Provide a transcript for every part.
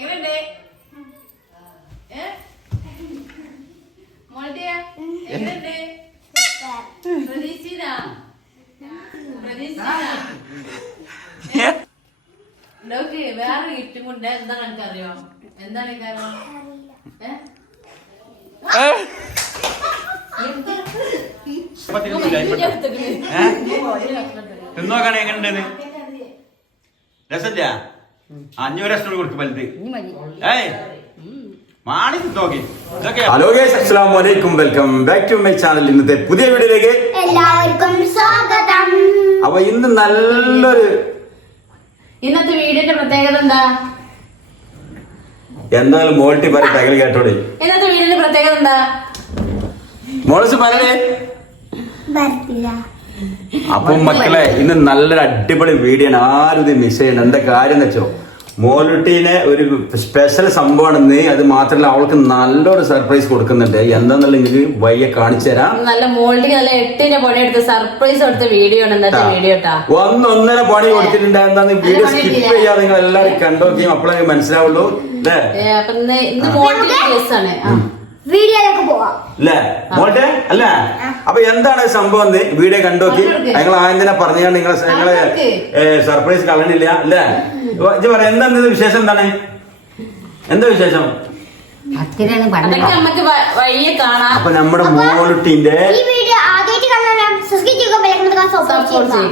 എങ്ങനെയുണ്ട്? മോളിറ്റിയ എങ്ങനെയുണ്ട്? പ്രതീക്ഷിച്ചിനാ? ലോക്ക് വേറെ ഗിഫ്റ്റും കൊണ്ട് എന്താണ് എനിക്കറിയോ? എന്താണ് കാരണം? തിന്നോക്കാണ് എങ്ങനെയുണ്ടെന്ന് രസമില്ല. 500 രസം കൊടുക്കും വലുത്. ഹലോ ഗൈസ്, അസ്സലാമു അലൈക്കും. Welcome back to my channel. ഇന്നത്തെ പുതിയ വീഡിയോയിലേക്ക് എല്ലാവർക്കും സ്വാഗതം. അപ്പൊ ഇന്ന് നല്ലൊരു ഇന്നത്തെ വീഡിയോന്റെ പ്രത്യേകത എന്തായാലും മോൾട്ടി പറയും ടകൽ കേട്ടോടെ. ഇന്നത്തെ വീഡിയോന്റെ പ്രത്യേകത എന്താ മോളസ് പറയേ. അപ്പൊ മക്കളെ, ഇന്ന് നല്ലൊരു അടിപൊളി വീഡിയോ ആണ്. ആരും ഇത് മിസ് ചെയ്യണം. എന്താ കാര്യം എന്ന് വെച്ചോ, മോളുട്ടീനെ ഒരു സ്പെഷ്യൽ സംഭവമാണെന്ന്. അത് മാത്രമല്ല, അവൾക്ക് നല്ലൊരു സർപ്രൈസ് കൊടുക്കുന്നുണ്ട്. എന്താന്നുണ്ടെങ്കിൽ വയ്യ കാണിച്ചു തരാം. നല്ല മോൾട്ടിക്ക് നല്ല 8ന്റെ പണി എടുത്ത് സർപ്രൈസ് കൊടുത്ത വീഡിയോ ആണ് ഇന്നത്തെ വീഡിയോ. 1.5 പണി കൊടുത്തിട്ടുണ്ട്. എന്താന്ന് വീഡിയോ സ്കിപ്പ് ചെയ്യാതെ നിങ്ങൾ എല്ലാവരും കണ്ടോക്കിയും അപ്പോഴേ മനസ്സിലാവുള്ളൂ. അപ്പൊ ഇന്ന് മോൾട്ടിന്റെ കേസാണ്. വീഡിയോയിലേക്ക് പോവാം അല്ലേ മോട്ടെ? അല്ല, അപ്പൊ എന്താണ് സംഭവം എന്ന് വീഡിയോ കണ്ടോക്കി ഞങ്ങൾ ആദ്യം പറഞ്ഞാൽ നിങ്ങളെ സർപ്രൈസ് കളയണില്ല അല്ലേ? ഇത് പറയാം, എന്താണ് വിശേഷം? എന്താണ് എന്താ വിശേഷം? നമുക്ക് വഴിയെ കാണാം. അപ്പൊ നമ്മുടെ മോളുട്ടിന്റെ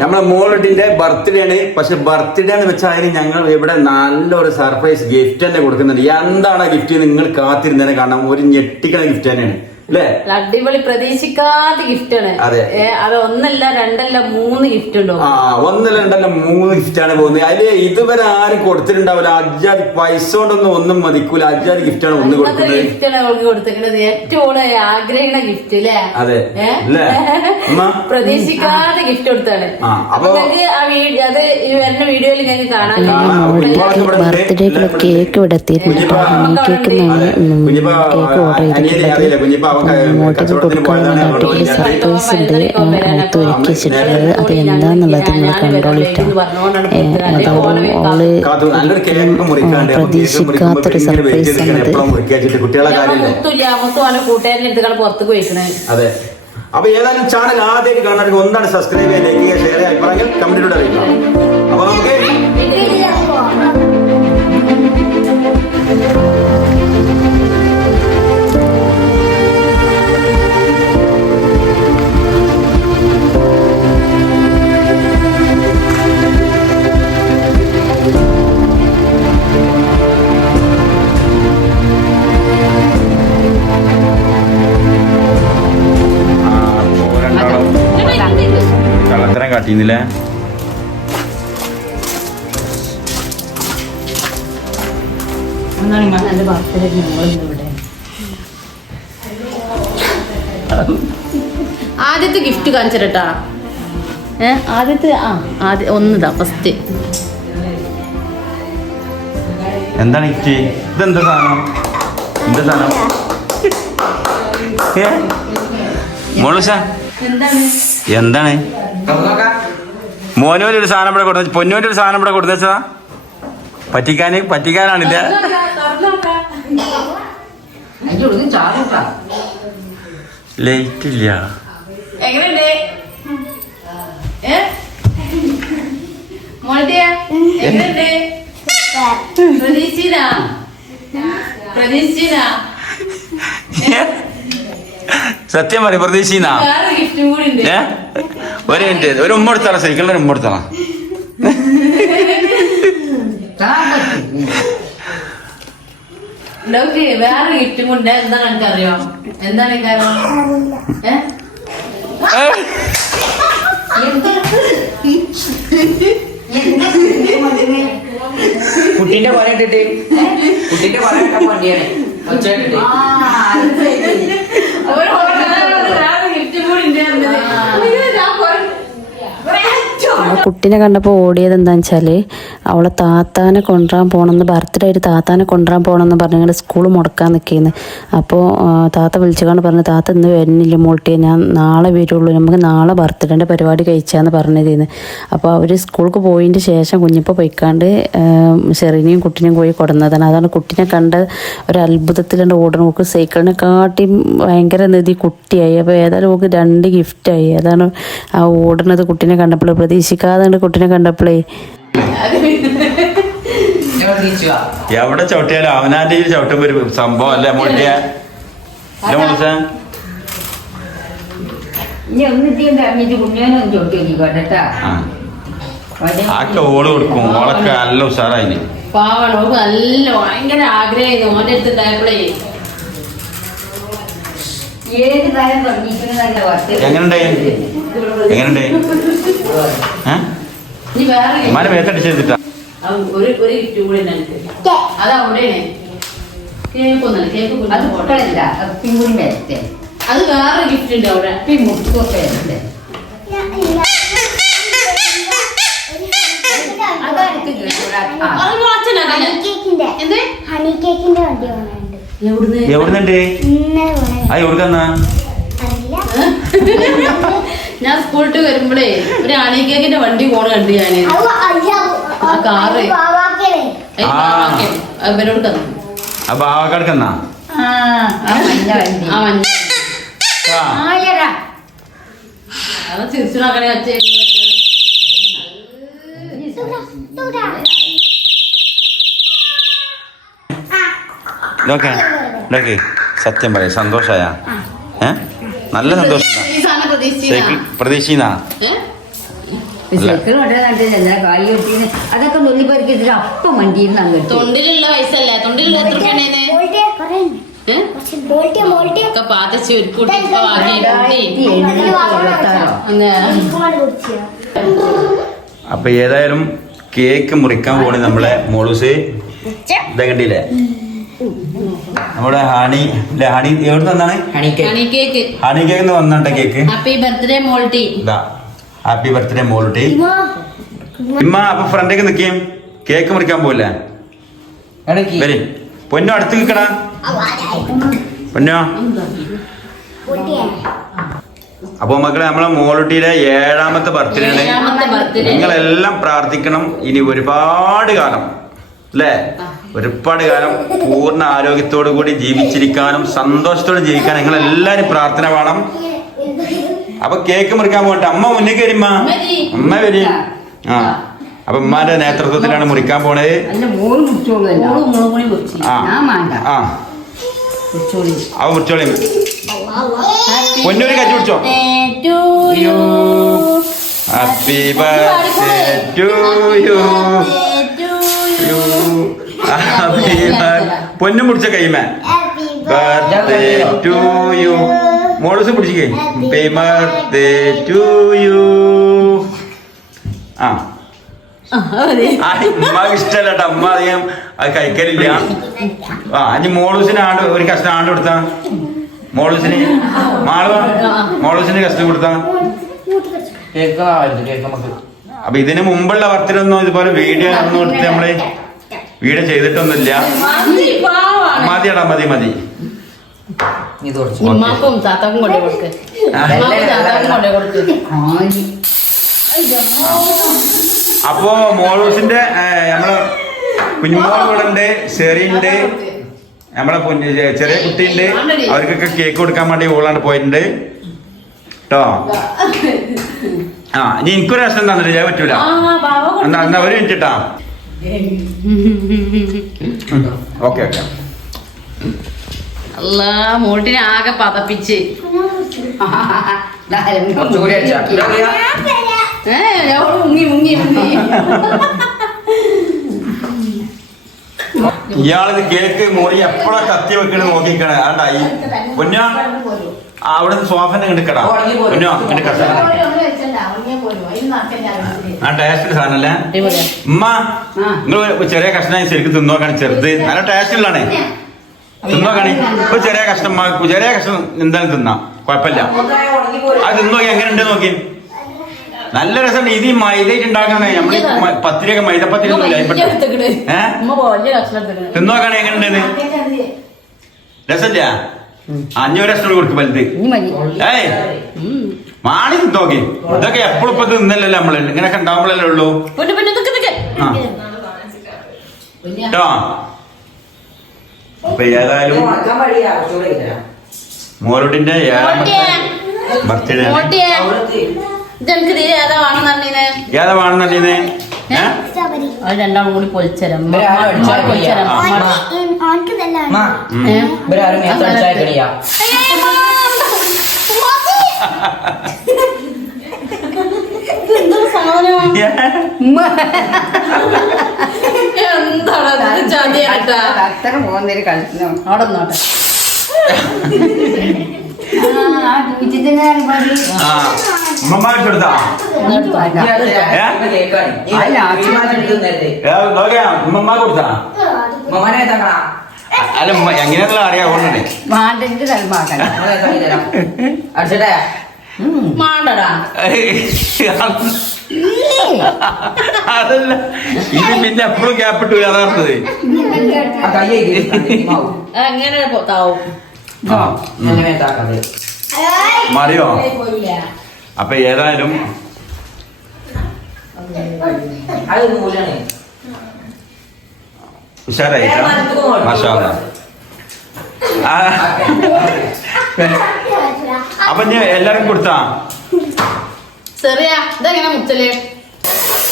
നമ്മളെ മോളുട്ടിന്റെ ബർത്ത്ഡേ ആണ്. പക്ഷെ ബർത്ത്ഡേ എന്ന് വെച്ചാൽ ഞങ്ങൾ ഇവിടെ നല്ലൊരു സർപ്രൈസ് ഗിഫ്റ്റ് തന്നെ കൊടുക്കുന്നുണ്ട്. എന്താണ് ആ ഗിഫ്റ്റ് നിങ്ങൾ കാത്തിരുന്നതിനെ കാണാം. ഒരു ഞെട്ടിക്കണ ഗിഫ്റ്റ് തന്നെയാണ് അല്ലേ? അടിപൊളി പ്രതീക്ഷിക്കാത്ത ഗിഫ്റ്റ് ആണ്. അതെ, അത് 1 അല്ല 2 അല്ല 3 ഗിഫ്റ്റ് ഉണ്ടോ? 1 അല്ല 2 അല്ല 3 ഗിഫ്റ്റ് ആണ് പോകുന്നത്. അതില് ഇതുവരെ ആരും കൊടുത്തിട്ടുണ്ടാവില്ല. അജാതി പൈസ കൊണ്ടൊന്നും ഒന്നും മതിക്കൂല. അജാതി ഗിഫ്റ്റ് ആണ് ഒന്ന് കൊടുക്കുന്നത്. ഗിഫ്റ്റ് ആണ് അവൾക്ക് കൊടുത്തിരിക്കുന്നത്. ഏറ്റവും ആഗ്രഹിക്കുന്ന ഗിഫ്റ്റ് അല്ലേ? അതെ, പ്രതീക്ഷിക്കാതെ ഗിഫ്റ്റ് കൊടുത്താണ്. അപ്പൊ അത് ഈ വരുന്ന വീഡിയോയിൽ ഞങ്ങൾക്ക് കാണാൻ ബർത്ത്ഡേക്കുള്ള കേക്ക് ഇവിടെ എത്തിയിട്ടുണ്ട്. കേക്ക് ഓർഡർ ചെയ്തിട്ടുള്ളത് മോട്ടിന് കൊടുക്കാനുള്ള അടിപൊളി സർപ്രൈസ് ഉണ്ട് മൂത്ത് ഒരുക്കി വെച്ചിട്ടുള്ളത്. അത് എന്താന്നുള്ളത് നിങ്ങൾ കണ്ടോളിട്ടാ. അതായത് പ്രതീക്ഷിക്കാത്തൊരു സർപ്രൈസ് ആണത്. പുറത്തേക്ക് പോയിക്കണേ. അതെ, അപ്പൊ ഏതായാലും ചാനൽ ആദ്യമായിട്ട് കാണാൻ ഒന്നാണ് സബ്സ്ക്രൈബ് ചെയ്യാൻ, ലൈക്ക് ചെയ്യാൻ, ഷെയർ ചെയ്യാൻ, അഭിപ്രായങ്ങൾ കമന്റിലൂടെ അറിയിക്കാം. അപ്പൊ നമുക്ക് കള്ളത്തരം കാട്ടിന്നില്ലേ? ആദ്യത്തെ ഗിഫ്റ്റ് കാണിച്ചിട്ടാ. ആദ്യത്തെ ഒന്നതാ ഫസ്റ്റ്. എന്താണ് ഗിഫ്റ്റ്? ഇതെന്താ സാധനം? എന്താ സാധനം? മോളുഷ എന്താണ്? മോനോന്റെ ഒരു സാധനം ഇവിടെ കൊടുത്ത, പൊന്നോന്റെ ഒരു സാധനം ഇവിടെ കൊടുത്തതാ. പറ്റിക്കാനാണില്ല. ലൈറ്റ് ഇല്ല. എങ്ങനെയുണ്ട്? എങ്ങനെയുണ്ട്? പ്രതീക്ഷിച്ചിനാ? സത്യം പറയും, പ്രതീക്ഷിന്നാ? ഒരു മിനിറ്റ്, ഒരു ഉമ്മ എടുത്താളാ. സൈക്കിളിൽ ഒരു ഉമ്മ എടുത്താളാ. വേറെ ഗിഫ്റ്റും കൊണ്ട് എന്താണ് എനിക്കറിയോ? എന്താണ് കാരണം? കുട്ടീന്റെ കൊല ഇട്ടിട്ട് കുട്ടീന്റെ കൊല ഇട്ട വണ്ടിയാണ് ഒച്ചിട്ട് ഗിഫ്റ്റ് കൂടി ആ കുട്ടീനെ കണ്ടപ്പോൾ ഓടിയത് എന്താണെന്ന് വെച്ചാൽ അവളെ താത്താനെ കൊണ്ടുവരാൻ പോകണമെന്ന് ബർത്ത്ഡേ ആയിട്ട് താത്താനെ കൊണ്ടുവരാൻ പോകണമെന്ന് പറഞ്ഞ് സ്കൂൾ മുടക്കാൻ നിൽക്കുന്നത്. അപ്പോൾ താത്ത വിളിച്ചുകൊണ്ട് പറഞ്ഞു താത്ത ഇന്ന് വരുന്നില്ല മോൾട്ടിയെ, ഞാൻ നാളെ വരുള്ളൂ, നമുക്ക് നാളെ ബർത്ത്ഡേൻ്റെ പരിപാടി കഴിച്ചാന്ന് പറഞ്ഞതിന്ന്. അപ്പോൾ അവർ സ്കൂൾക്ക് പോയതിൻ്റെ ശേഷം കുഞ്ഞിപ്പോൾ പോയിക്കാണ്ട് ഷെറിനെയും കുട്ടീനെയും പോയി കൊടുന്നതാണ്. അതാണ് കുട്ടീനെ കണ്ട ഒരു അത്ഭുതത്തിലുണ്ട് ഓടണം. നോക്ക് സൈക്കിളിനെ കാട്ടി ഭയങ്കര നിധി കുട്ടിയായി. അപ്പോൾ ഏതായാലും നമുക്ക് 2 ഗിഫ്റ്റായി. അതാണ് ആ ഓടുന്നത് കുട്ടീനെ കണ്ടപ്പോഴേ, പ്രതീക്ഷിക്കാതെ കുട്ടീനെ കണ്ടപ്പോഴേ. എവിടെ ചവിട്ടിയാലും അവനാന്റെ ചവിട്ടുമ്പോ ഒരു സംഭവം അല്ലേ മോട്ടിയ? ആക്കെ ഓള് കൊടുക്കും. ഓളൊക്കെ നല്ല ഉഷാറായി. പാവണോ നല്ല ഭയങ്കര ആഗ്രഹമായിരുന്നു ഓന്റെ അടുത്ത് ഉണ്ടായപ്പോഴേ. എങ്ങനെയുണ്ടായി? നീ വേറെ മന വേത്തടിച്ചിട്ടാ ഒരു ഗിഫ്റ്റ് കൂടെ അത് അവിടെയാണ്. കേക്കൊന്നല്ല, കേക്ക് അത് വേറെ ഗിഫ്റ്റ് ഉണ്ട് അവിടെ. ഹണി കേക്കിന്റെ വണ്ടി വന്നിട്ടുണ്ട്. എവിടുന്നുണ്ട്? ആ എവിടുക്കന്നാ? ഞാൻ സ്കൂളിട്ട് വരുമ്പോഴേ ഒരു ഹണി കേക്കിന്റെ വണ്ടി പോണ കണ്ടു ഞാന്. ആ കാറ് അവരോട് തന്നു. അപ്പൊ ആ കിടക്കന്നാ ആ മഞ്ഞ അത് ചിരിച്ചുണക്കണേ വെച്ചേ. ഇതൊക്കെ സത്യം പറയാം സന്തോഷായ? നല്ല സന്തോഷം. പ്രതീക്ഷിന്നാ അതൊക്കെ നുള്ളിപ്പറിക്കിട്ട് അപ്പം വണ്ടിയിൽ തൊണ്ടിലുള്ള പൈസല്ലേ? തൊണ്ടിലുള്ള എത്ര രൂപയാണ്? പാതച്ച് ഒരു കുട്ടി അപ്പൊ ഏതായാലും കേക്ക് മുറിക്കാൻ പോണേ നമ്മളെ മോളൂസ്. ഇതാ കണ്ടില്ലേ നമ്മുടെ ഹണി ഹണി എവിടെ നിന്നാണ്? Honey cake. ഹണി കേക്ക് വന്നിട്ട കേക്ക്. ഹാപ്പി ബർത്ത്ഡേ മോൾട്ടി. ഹാപ്പി ബർത്ത്ഡേ മോൾട്ടി. ഇമ്മ അപ്പൊ ഫ്രണ്ടേക്ക് നിൽക്കുകയും കേക്ക് മുറിക്കാൻ പോവില്ലേ? വരി പൊന്നോ, അടുത്ത് നിൽക്കടാ പൊന്നോ. അപ്പൊ മക്കളെ നമ്മളെ മോളുട്ടിയുടെ 7ാമത്തെ ബർത്ത്ഡേ ആണ്. നിങ്ങളെല്ലാം പ്രാർത്ഥിക്കണം ഇനി ഒരുപാട് കാലം അല്ലേ, ഒരുപാട് കാലം പൂർണ്ണ ആരോഗ്യത്തോടു കൂടി ജീവിച്ചിരിക്കാനും സന്തോഷത്തോടെ ജീവിക്കാനും നിങ്ങൾ എല്ലാരും പ്രാർത്ഥന വേണം. അപ്പൊ കേക്ക് മുറിക്കാൻ പോകട്ടെ. അമ്മ മുന്നേ കയറിമ്മ, അമ്മ വരി. ആ അപ്പൊ ഉമ്മാന്റെ നേതൃത്വത്തിലാണ് മുറിക്കാൻ പോണത്. അവ മുറിച്ചോളി. പൊന്നൂര് കച്ചു പിടിച്ചോ. Happy birthday to you. പൊന്നും പിടിച്ച കൈമേ. Birthday to you. മോളൂസ് പിടിച്ചിക്കേ. Happy birthday to you. ആ ഉമ്മക്ക് ഇഷ്ടല്ല കേട്ടോ, അമ്മ അധികം അത് കഴിക്കലില്ല. ആ അഞ്ച് മോളൂസിന് ഒരു കഷ്ണം ആണ്ട് കൊടുത്താ. മോളൂസിന് മോളൂസിന് കഷ്ണം കൊടുത്താ. അപ്പൊ ഇതിന് മുമ്പുള്ള ബർത്ത്ഡേ ഇതുപോലെ വീഡിയോ ഒന്നും എടുത്ത് നമ്മള് വീഡിയോ ചെയ്തിട്ടൊന്നുമില്ല. മതിയടാ, മതി മതി. അപ്പോ മോളൂസിന്റെ നമ്മളെ കുഞ്ഞുമോൾ ഇവിടെ ഉണ്ട്, ഷെറിയുണ്ട്, നമ്മളെ ചെറിയ കുട്ടിയുണ്ട്. അവർക്കൊക്കെ കേക്ക് കൊടുക്കാൻ വേണ്ടി ഓളാണ്ട് പോയിട്ടുണ്ട് കേട്ടോ. ആ ഇനി എനിക്കൊരു രസം തന്നിട്ട് ചെയ്യാൻ പറ്റൂല. എന്നാ ഒരു മിനിറ്റ് ട്ടാ. Okay okay. അല്ലാ മോട്ടിനെ ആകെ പതപ്പിച്ച്. മുങ്ങി മുങ്ങി മുങ്ങി. ഇയാളിത് കേക്ക് മുറി എപ്പോഴാ കത്തി വെക്കണ നോക്കിക്കണേ. ആണ്ടായി പൊന്നോ അവിടുന്ന് സോഫന്റെ കിടക്കടാ. പൊന്നോ എന്റെ കഷ്ടം ആ ടേസ്റ്റ് സാധനല്ലേ ഉമ്മ. നിങ്ങൾ ചെറിയ കഷ്ണം ശരിക്കും തിന്നോക്കാണ്. ചെറുത് നല്ല ടേസ്റ്റുള്ളാണ്. തിന്നോക്കാണി ഒരു ചെറിയ കഷ്ണം. ചെറിയ കഷ്ണം എന്തായാലും തിന്നാം, കുഴപ്പമില്ല. അത് തിന്നോക്കി എങ്ങനെ ഉണ്ട് നോക്കി. നല്ല രസമുണ്ട്. ഇത് മൈദയിട്ട് ഉണ്ടാക്കണേ നമ്മള് പത്തിരിയൊക്കെ മൈദപ്പത്തിരി തിന്നോക്കാണ് എങ്ങനെയുണ്ടെന്ന്. രസമില്ല? 5 ലക്ഷം കൊടുക്കും വലുത്. ഏയ് മാണി നോക്കി ഇതൊക്കെ എപ്പോഴും ഇപ്പൊ തിന്നല്ലല്ലോ നമ്മള് ഇങ്ങനെയൊക്കെ ഉണ്ടാവുമ്പോഴല്ലേ ഉള്ളൂ കേട്ടോ. അപ്പൊ ഏതായാലും മോളുട്ടിന്റെ 7ാമത്തെ ബർത്ത്ഡേ. ഏതാ വേണമെന്നീനെ? രണ്ടാളും കൂടി പൊളിച്ചരം അത്ര പോകുന്നൊരു കളിക്കുന്നു അവിടെ നോട്ടെ. ഉമ്മമാരെടുത്താ ഉമ്മ കൊടുത്താ അല്ല എങ്ങനെയാണല്ലോ അറിയാം കൊണ്ടേ വാണ്ടിന്റെ തലമാക്കാൻ അടിച്ചട്ടെ മാണ്ടടാ അതല്ല ഇത് പിന്നെ എപ്പോഴും ക്യാപ്പിട്ടു യഥാർത്ഥത് എങ്ങനെ താവും മറിയോ. അപ്പൊ ഏതായാലും ഉഷാറായിട്ടാ മാഷാ അല്ലാ. അപ്പൊ ഞാൻ എല്ലാരും കൊടുത്താ ചെറിയ ഇതെങ്ങനെ മുത്തല്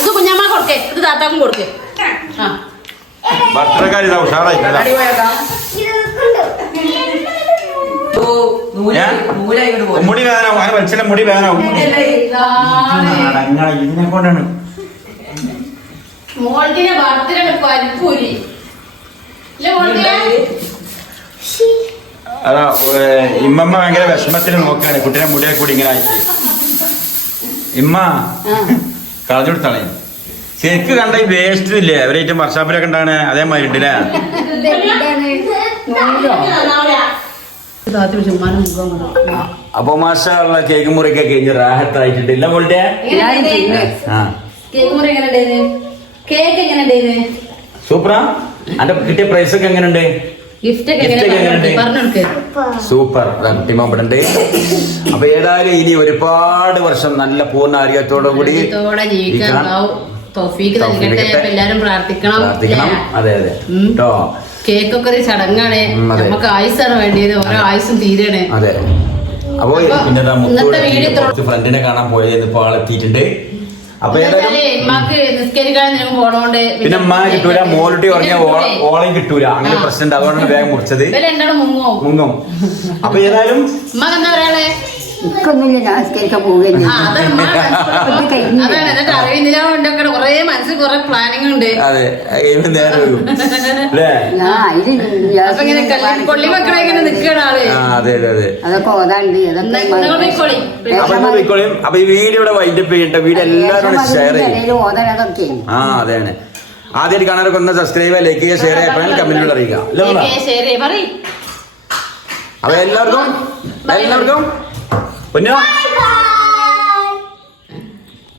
ഇത് കുഞ്ഞമ്മ കൊടുക്കേ ഇത് താത്താക്കും കൊടുക്കേ. ഭർത്തക്കാർ ഇതാ ഉഷാറായിട്ടല്ല. മുടി വേദന അങ്ങനെ വലിച്ചില്ല മുടി വേദന ഇതിനെ കൊണ്ടാണ് മോൾട്ടിന്റെ ബർത്ത്ഡേ പരിപ്പൂരി അതാ ഇമ്മമ്മ ഭയങ്കര വിഷമത്തിൽ നോക്കാണ് കുട്ടീനെ മുടിയെ കൂടി ഇങ്ങനെ ആയിട്ട്. ഇമ്മ കളഞ്ഞു കൊടുത്താളെ ശരിക്ക് കണ്ട ഈ വേസ്റ്റ് ഇല്ലേ അവരേറ്റവും വർഷാപ്പിലൊക്കെ ഉണ്ടാണ് അതേമാതിരി ഉണ്ടല്ലേ. അപ്പൊ മാഷാള്ള കേക്ക് മുറിയൊക്കെ കഴിഞ്ഞ് റാഹത്തായിട്ടില്ല മോളുടെ. കേക്ക് മുറി എങ്ങനെ ഉണ്ടായിരുന്നു? കേക്ക് എങ്ങനെ ഉണ്ടായിരുന്നു? സൂപ്പറാ. അന്റെ കിട്ടിയ പ്രൈസ് ഒക്കെ എങ്ങനെയുണ്ട്? ഗിഫ്റ്റ് ഒക്കെ പറഞ്ഞെടുക്ക്. സൂപ്പർ ടീമുണ്ട്. അപ്പൊ ഏതായാലും ഇനി ഒരുപാട് വർഷം നല്ല പൂർണ്ണ ആരോഗ്യത്തോടു കൂടി ജീവിക്കാൻ തൗഫീഖ് നൽകട്ടെ. എല്ലാരും പ്രാർത്ഥിക്കണം. അതെ അതെ കേട്ടോ. കേക്കൊക്കെ ഒരു ചടങ്ങാണ്. നമുക്ക് ആയുസാണ് വേണ്ടിയത്. ഓരോ ആയുസും തീരണേ. അതെ. അപ്പൊ ഇന്നത്തെ വീഡിയോ ഫ്രണ്ടിനെ കാണാൻ പോയത് ഇപ്പൊ ആളെത്തിയിട്ടുണ്ട്. അപ്പൊ ഉമ്മാക്ക് നിസ്കരിക്കാൻ പോണോണ്ട് പിന്നെ ഉമ്മാനെ കിട്ടൂല. മോളിട്ടി പറഞ്ഞ ഓളയും കിട്ടൂല. അങ്ങനെ പ്രശ്നം ഉണ്ട്. അതുകൊണ്ടാണ് വേഗം മുറിച്ചത്. മുങ്ങും. അപ്പൊ ഏതായാലും ഉമ്മാക്ക് എന്താ പറയാളെ? ഇക്കൊന്നുമില്ല ഞാൻ നിസ്കരിക്കാൻ പോവുകയല്ലേ. അറിയുന്നില്ല കൊറേ മനസ്സിൽ കൊറേ പ്ലാനിങ് ഉണ്ട്. അതെ നേരെ വരും കൊള്ളി മക്കളെ ഇങ്ങനെ നിൽക്കണ ആള്. അതെ അതെ അതെ അതൊക്കെ ഓതാണ്ട് അപ്പൊ ഈ വീഡിയോ ഇവിടെ വൈൻഡപ്പ് ചെയ്യട്ടെ. വീഡിയോ എല്ലാവരും ഷെയർ ചെയ്യും. ഓതാൻ അതൊക്കെ അതെയാണ്. ആദ്യമായിട്ട് കാണാനൊക്കെ ഒന്ന് സബ്സ്ക്രൈബ് ചെയ്യുക, ലൈക്ക് ചെയ്യുക, ഷെയർ ചെയ്യുക, കമന്റിലൂടെ അറിയിക്കുക. അപ്പൊ എല്ലാവർക്കും പൊന്നോ